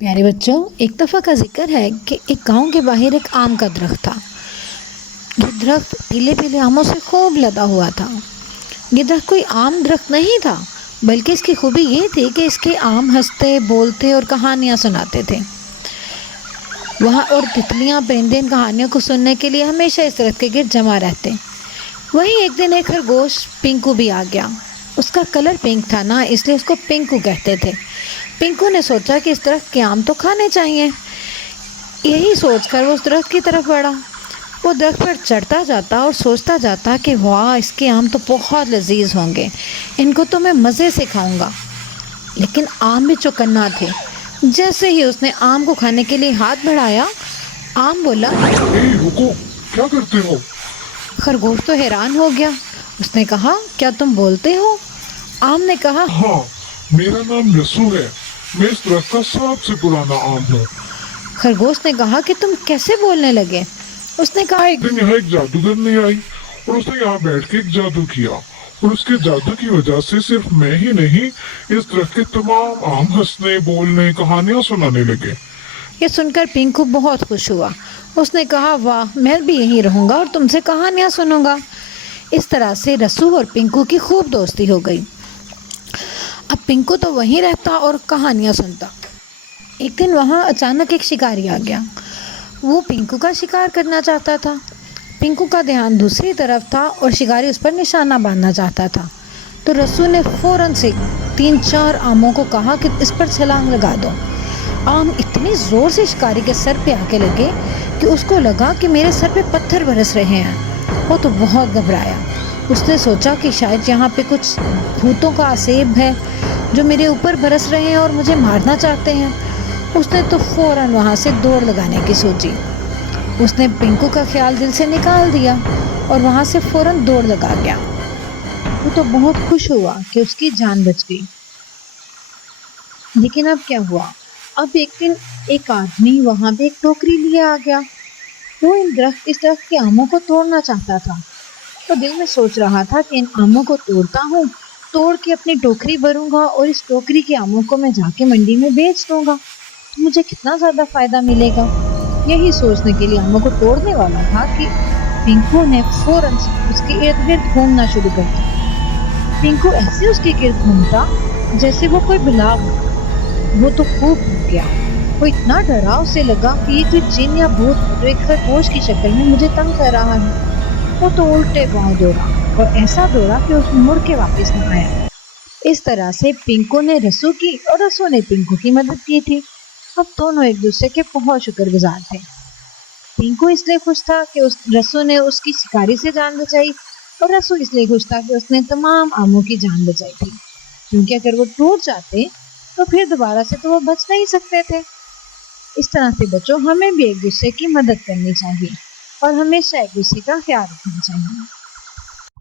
پیارے بچوں، ایک دفعہ کا ذکر ہے کہ ایک گاؤں کے باہر ایک آم کا درخت تھا۔ یہ درخت پیلے پیلے آموں سے خوب لدا ہوا تھا۔ یہ درخت کوئی عام درخت نہیں تھا، بلکہ اس کی خوبی یہ تھی کہ اس کے آم ہنستے، بولتے اور کہانیاں سناتے تھے۔ وہاں اور تتلیاں پرندے ان کہانیوں کو سننے کے لیے ہمیشہ اس درخت کے گرد جمع رہتے۔ وہیں ایک دن ایک خرگوش پنکو بھی آ گیا۔ اس کا کلر پنک تھا نا، اس لیے اس کو پنکو کہتے تھے۔ پنکو نے سوچا کہ اس درخت کے آم تو کھانے چاہیے۔ یہی سوچ کر وہ اس درخت کی طرف بڑھا۔ وہ درخت پر چڑھتا جاتا اور سوچتا جاتا کہ واہ، اس کے آم تو بہت لذیذ ہوں گے، ان کو تو میں مزے سے کھاؤں گا۔ لیکن آم بھی چوکنا تھے۔ جیسے ہی اس نے آم کو کھانے کے لیے ہاتھ بڑھایا، آم بولا، رکو، کیا کرتے ہو؟ خرگوش تو حیران ہو گیا۔ اس نے کہا، کیا تم بولتے ہو؟ آم نے کہا، ہاں، میرا نام رسو ہے، میں اس درخت کا سب سے پرانا آم ہوں۔ خرگوش نے کہا کہ تم کیسے بولنے لگے؟ اس نے کہا، ایک دن یہاں ایک جادوگر نے آئی اور اس نے یہاں بیٹھ کے ایک جادو کیا، اور اس کے جادو کی وجہ سے صرف میں ہی نہیں، اس درخت کے تمام آم ہنسنے، بولنے، کہانیاں سنانے لگے۔ یہ سن کر پنکو بہت خوش ہوا۔ اس نے کہا، واہ، میں بھی یہیں رہوں گا اور تم سے کہانیاں سنوں گا۔ اس طرح سے رسو اور پنکو کی خوب دوستی ہو گئی۔ اب پنکو تو وہیں رہتا اور کہانیاں سنتا۔ ایک دن وہاں اچانک ایک شکاری آ گیا۔ وہ پنکو کا شکار کرنا چاہتا تھا۔ پنکو کا دھیان دوسری طرف تھا اور شکاری اس پر نشانہ باندھنا چاہتا تھا۔ تو رسو نے فوراً سے 3-4 آموں کو کہا کہ اس پر چھلانگ لگا دو۔ آم اتنی زور سے شکاری کے سر پہ آ کے لگے کہ اس کو لگا کہ میرے سر پہ پتھر برس رہے ہیں۔ وہ تو بہت گھبرایا۔ اس نے سوچا کہ شاید یہاں پہ کچھ بھوتوں کا عذاب ہے جو میرے اوپر برس رہے ہیں اور مجھے مارنا چاہتے ہیں۔ اس نے تو فوراً وہاں سے دوڑ لگانے کی سوچی۔ اس نے پنکو کا خیال دل سے نکال دیا اور وہاں سے فوراً دوڑ لگا گیا۔ وہ تو بہت خوش ہوا کہ اس کی جان بچ گئی۔ لیکن اب کیا ہوا؟ اب ایک دن ایک آدمی وہاں پہ ایک ٹوکری لیے آ گیا۔ وہ اس درخت کے آموں کو توڑنا چاہتا تھا۔ تو دل میں سوچ رہا تھا کہ ان آموں کو توڑتا ہوں، توڑ کے اپنی ٹوکری بھروں گا اور اس ٹوکری کے آموں کو میں جا کے منڈی میں بیچ دوں گا، تو مجھے کتنا زیادہ فائدہ ملے گا۔ یہی سوچنے کے لیے آموں کو توڑنے والا تھا کہ پنکو نے فوراً اس کے ارد گرد گھومنا شروع کر دیا۔ پنکو ایسے اس کے گرد گھومتا جیسے وہ کوئی بلا ہو۔ وہ تو خوب ڈر گیا۔ وہ اتنا ڈرا، اسے لگا کہ یہ کوئی جن یا بھوت جو ایک خرگوش کی شکل میں مجھے تنگ کر رہا ہے۔ وہ تو الٹے پاؤں دوڑا اور ایسا دوڑا کہ اس مڑ کے واپس نہ آیا۔ اس طرح سے پنکو نے رسو کی اور رسو نے پنکو کی مدد کی تھی۔ اب دونوں ایک دوسرے کے بہت شکر گزار تھے۔ پنکو اس لیے خوش تھا کہ رسو نے اس کی شکاری سے جان بچائی، اور رسو اس لیے خوش تھا کہ اس نے تمام آموں کی جان بچائی تھی، کیونکہ اگر وہ ٹوٹ جاتے تو پھر دوبارہ سے تو وہ بچ نہیں سکتے تھے۔ اس طرح سے بچوں، ہمیں بھی ایک دوسرے کی مدد کرنی چاہیے اور ہمیشہ ایک دوسرے کا خیال رکھنا چاہیے۔